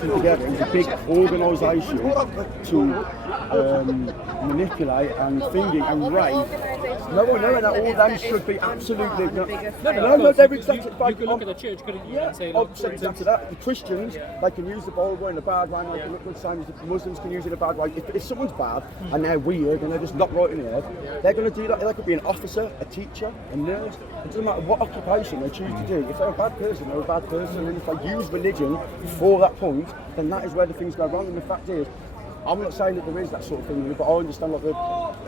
Together is a big organisation to manipulate and thinking and rape. No, that all them should be absolutely. No, they're exactly. You could look at the church, couldn't you? And say, I'd say exactly that. The Christians, they can use the Bible in a bad way, and they can look the same as the Muslims can use it in a bad way. If someone's bad and they're weird and they're just not right in the head, they're going to do that. They could be an officer, a teacher, a nurse. It doesn't matter what occupation they choose to do. If they're a bad person, they're a bad person. And if they use religion for that point, then that is where the things go wrong. And the fact is, I'm not saying that there is that sort of thing, but I understand, like,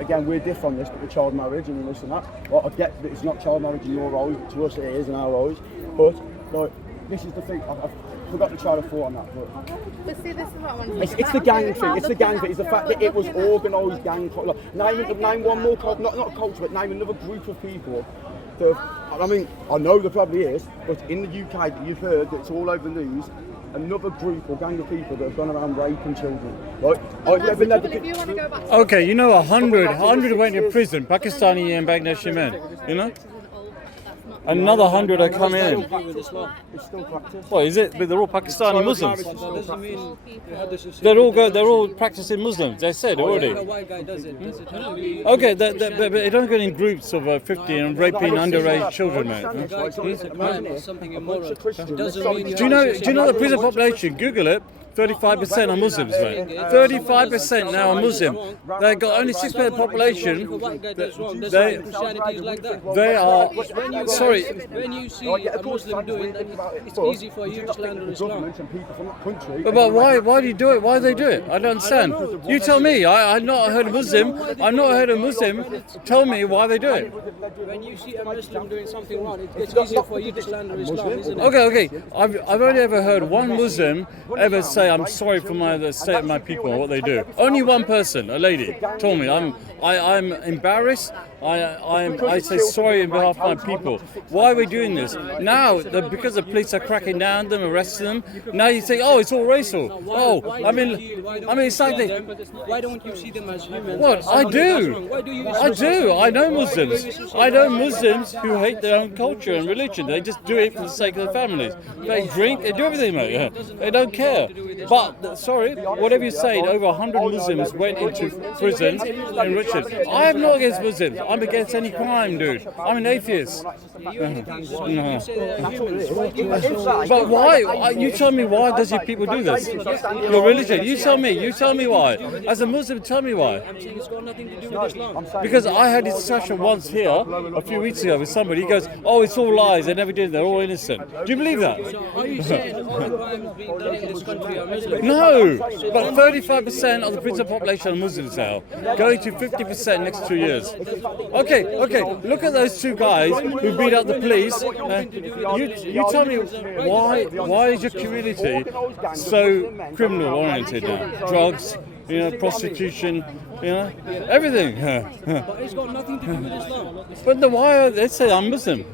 again, we're different on this, but the child marriage and this and that. Well, I get that it's not child marriage in your eyes, but to us it is in our eyes. But, like, this is the thing, I've forgot the child of thought on that. But see, this is what I want to say. It's the gang thing, it's the gang thing, it's the fact that it was organised gang. Like, name one more, not culture, but name another group of people. I mean, I know there probably is, but in the UK, you've heard that it's all over the news, another group or gang of people that have gone around raping children. Right? Okay, you know, 100 went to prison, Pakistani and Bangladeshi men, you know? Another 100 are coming in. What is it? But they're all Pakistani Muslims. They're all practicing Muslims. They said already. Okay, but they don't go in groups of 50 and raping underage children, mate. Do you know the prison population? Google it. 35% are Muslims, mate. 35% now are Muslim. They got only 6% population. They are. Sorry. When you see a Muslim doing that, it's easy for you to slander Islam. But why do you do it? Why do they do it? I don't understand. You tell me. I'm not heard of Muslim. I'm not heard of Muslim. Tell me why they do it. When you see a Muslim doing something wrong, it's easier for you to slander Islam, isn't it? Okay. I've only ever heard one Muslim ever say, "I'm sorry for the state of my people and what they do." Only one person, a lady, told me, I'm embarrassed. I say sorry on behalf of my people. Why are we doing this? Now, because the police are cracking down on them, arresting them, now you say, oh, it's all racial. I mean, it's like they... Why don't you see them as humans? What? I do. I do. I know Muslims. I know Muslims who hate their own culture and religion. They just do it for the sake of their families. They drink, they do everything, mate. They don't care. But, sorry, whatever you say, over 100 Muslims went into prison in Richard. I am not against Muslims. I'm against any crime, dude. I'm an atheist. No. But why? You tell me why does your people do this? Your religion. You tell me why. As a Muslim, tell me why. Because I had a discussion once here, a few weeks ago, with somebody. He goes, oh, it's all lies. They never did it. They're all innocent. Do you believe that? Are you saying all the crimes being done in this country are Muslims? No. But 35% of the prison population are Muslims now. Going to 50% next 2 years. Okay. Look at those two guys who beat up the police. You tell me why is your community so criminal oriented now? Drugs, prostitution, everything. But it's got nothing to do with Islam. But why they say I'm Muslim?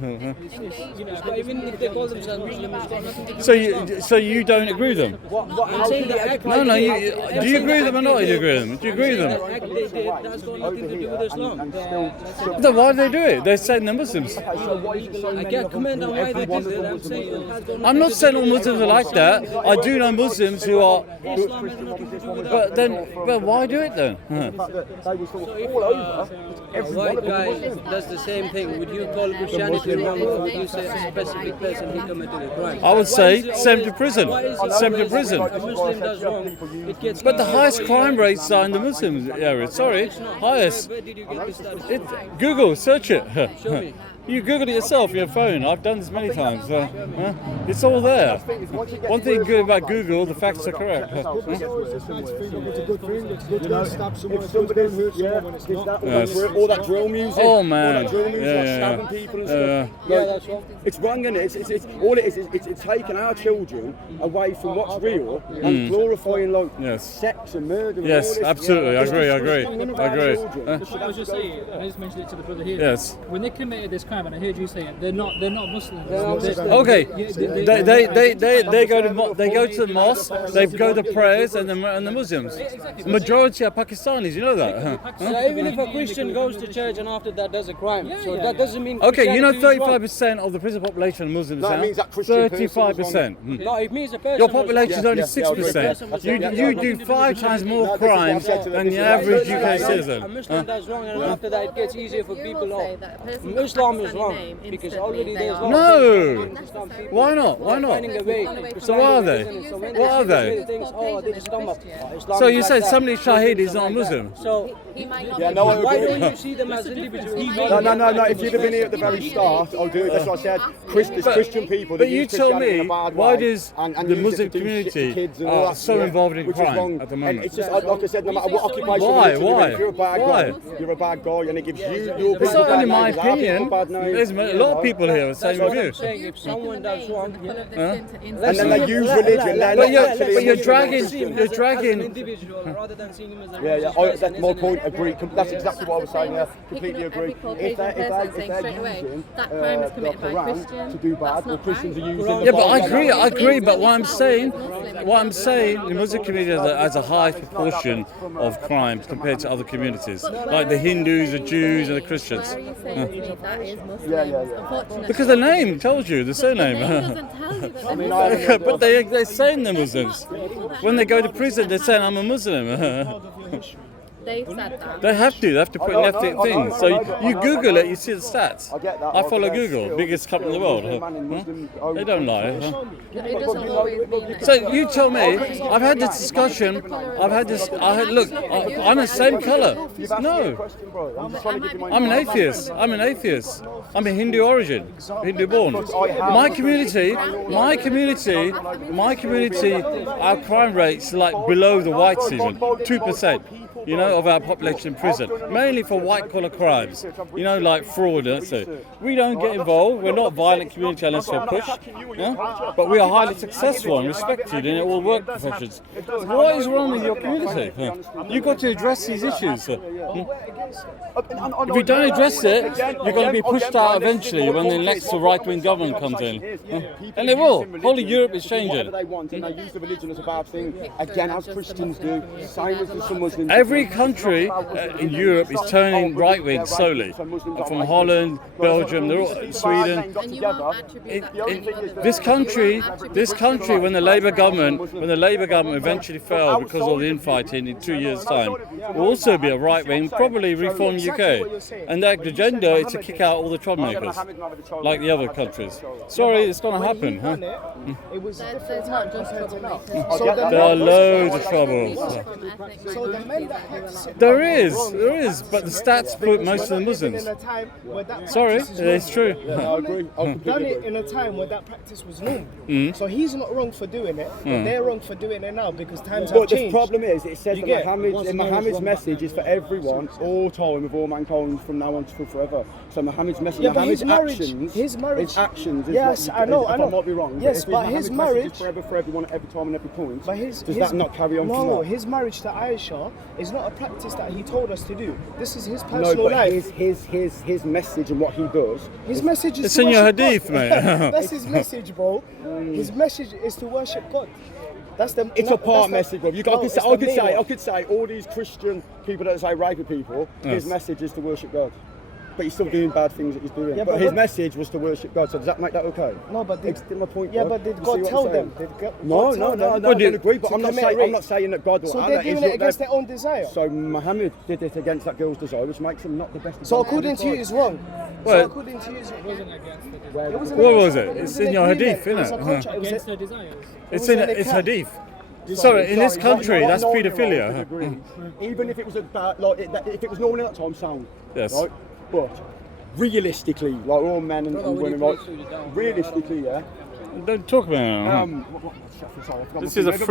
But even if they call themselves Muslim, it's got nothing to do with Islam. So you don't agree with them? I'm saying the act No. Do you agree with them or not? Do you agree with them? Do you agree with them? The act they did, that's got nothing to do with Islam. Then why do they do it? They're saying they're Muslims. I can't comment on why they did it. I'm saying it has got nothing. I'm not saying all Muslims are like that. I do know Muslims who are. Islam has nothing to do with that. But why do it then? A white guy does the same thing. Would you call Christianity wrong, or would you say a specific person he committed a crime? I would say send to prison. Send to prison. If a Muslim does wrong, it gets. But the highest crime rates are in the Muslim area. Sorry, highest. Where did you get this stuff? Google, search it. Show me. You Google it yourself on your phone. I've done this many times. It's all there. One thing good about Google, the facts are correct. It's a good thing. It's good to stop someone who's going to hurt someone when it's not. All that drill music. Oh man. All that drill music, stabbing people and stuff. That's right. It's wrong, and it's all it is. It's taking our children away from what's real and glorifying sex and murder. Yes, and all this. absolutely. I agree. I was just saying, I just mentioned it to the brother here. Yes. When they committed this crime, and I heard you say it. They're not Muslims. Okay, they go to the mosque, they go to prayers, and the Muslims. Majority are Pakistanis. You know that? So even if a Christian goes to church and after that does a crime, that doesn't mean. Okay, you know, Christianity is 35% of the prison population are Muslims. No, it now. means that Christian person is 35%. wrong. No, it means a person. Your population is only Yeah, 6%. yeah, You do 5 times more crimes than the This is average what UK A citizen. Muslim does wrong, and after that it gets easier for people. Say that a person with Islam is Pakistani wrong name, because instantly already they there's are- No. Islam people Why not? Why not? finding a way. So what are they? So when What are see they? little things, oh, they just come up. Oh, Islam So is you like said that. somebody Shahid is not a Muslim? So He might not Yeah, be no, I why agree. don't you see them as individuals? No. If you'd have been here at the very start, I'll do it. That's what I said. Christian people. But that you use tell Christianity in me, a bad why way does and the use it Muslim to do shit to community kids and all are that, so involved in which is crime wrong. at the And moment? it's just like I said, no matter what occupation Why? you're in, Why? if you're a bad Why? guy, you're a bad guy, and it gives you your It's people not bad only my names, our people opinion. bad names. There's a lot of people here saying That's what with I'm you. saying. If someone does wrong, And then they use religion. They're But not you're- actually but you're Muslim, dragging- Christian. you're as an dragging- individual rather than seeing him as a Yeah, religious oh, person, that's my isn't point. it? Agree. That's exactly what I was saying. Yeah, completely agree. If they're using that crime is the committed by Quran Christians, to do bad, that's well, not Christians are right. using. Yeah, the but I Bible. agree. But what I'm saying, the Muslim community has a high proportion of crimes compared to other communities, like the Hindus, the Jews, and the Christians. Why are you saying to me that is Muslims? Yeah. Unfortunately. Because the name tells you, the The surname. name doesn't tell you that they're Muslims. But they're saying they're Muslims. When they go to prison, they're saying I'm a Muslim. They've said that. They have to put I left know, thing. So you Google it, you see the stats. I get that. I follow but Google, still- biggest company in the world. They don't lie. It doesn't always mean that. So you tell me, I've had this discussion, look, I'm the same colour. No, I'm an atheist. I'm a Hindu origin, Hindu born. My community, our crime rate's like below the whites even, 2%. You know, of our population in prison, mainly for white-collar crimes. You know, like fraud. That's it. We don't get involved. We're not a violent community unless we're pushed. Yeah? But we are highly successful and respected in all work professions. What is wrong with your community? You've got to address these issues. If you don't address it, you're going to be pushed out eventually when the next right-wing government comes in. And they will. Whole of Europe is changing. Whatever they want, and they use the religion as a bad thing, again, as Christians do, same as some Muslims. Every country in Europe is turning right-wing slowly. From Holland, Belgium, they're all, Sweden. And you won't attribute that to This country, when the Labour government eventually fell because of the infighting in 2 years' time, will also be a right-wing, probably reform UK. And their agenda is to kick out all the troublemakers, like the other countries. Sorry, it's going to happen. Huh? It was There's not just troublemakers. There are loads of troubles. So the men that had to sit There down is, were wrong. there is, but the stats put most of the Muslims. In a time where that Sorry, practice is it's true. I agree. done it in a time where that practice was normal. So he's not wrong for doing it, but they're wrong for doing it now because times have But the changed. problem is, it says You that get it? Muhammad's message is for everyone, all time, with all mankind, from now on to forever. So Muhammad's message, Yeah, but Muhammad's his marriage, actions, his marriage, is yes, what, I know. I might be wrong. Yes, if but Muhammad's his message marriage, is forever for everyone at every time and every point. but does that not carry on from No, that? his marriage to Aisha is not a practice that he told us to do. This is his No, personal but life. his message and what he does. His message is It's to in your worship hadith, God. mate. That's his message, bro. His message is to worship God. That's the. It's a part message, bro. I could say all these Christian people that say rape people, his Yes. message is to worship God. But he's still doing bad things that he's doing. Yeah, but but his what- message was to worship God. So does that make that okay? No, but did, It's my point. yeah, bro. but did You God see what tell I'm them? saying? Did God No, tell I them don't agree, but to I'm not commit saying rape? I'm not saying that God will. So they're doing it against their own desire. So Muhammad did it against that girl's desire, which makes him not the best. So example. according to you, it's wrong. Well- So according to you, it's wrong. What was it? It's in your hadith, It was a innit? contract. It was Against a- their desires. It's hadith. Sorry, in this country, that's Not paedophilia. agree. Even if it was a bad, if it was normal at that time, sound. Yes. Right? But realistically, like all men and women, right? Realistically, yeah. Don't talk about it. Sorry, I forgot This my is a thing. free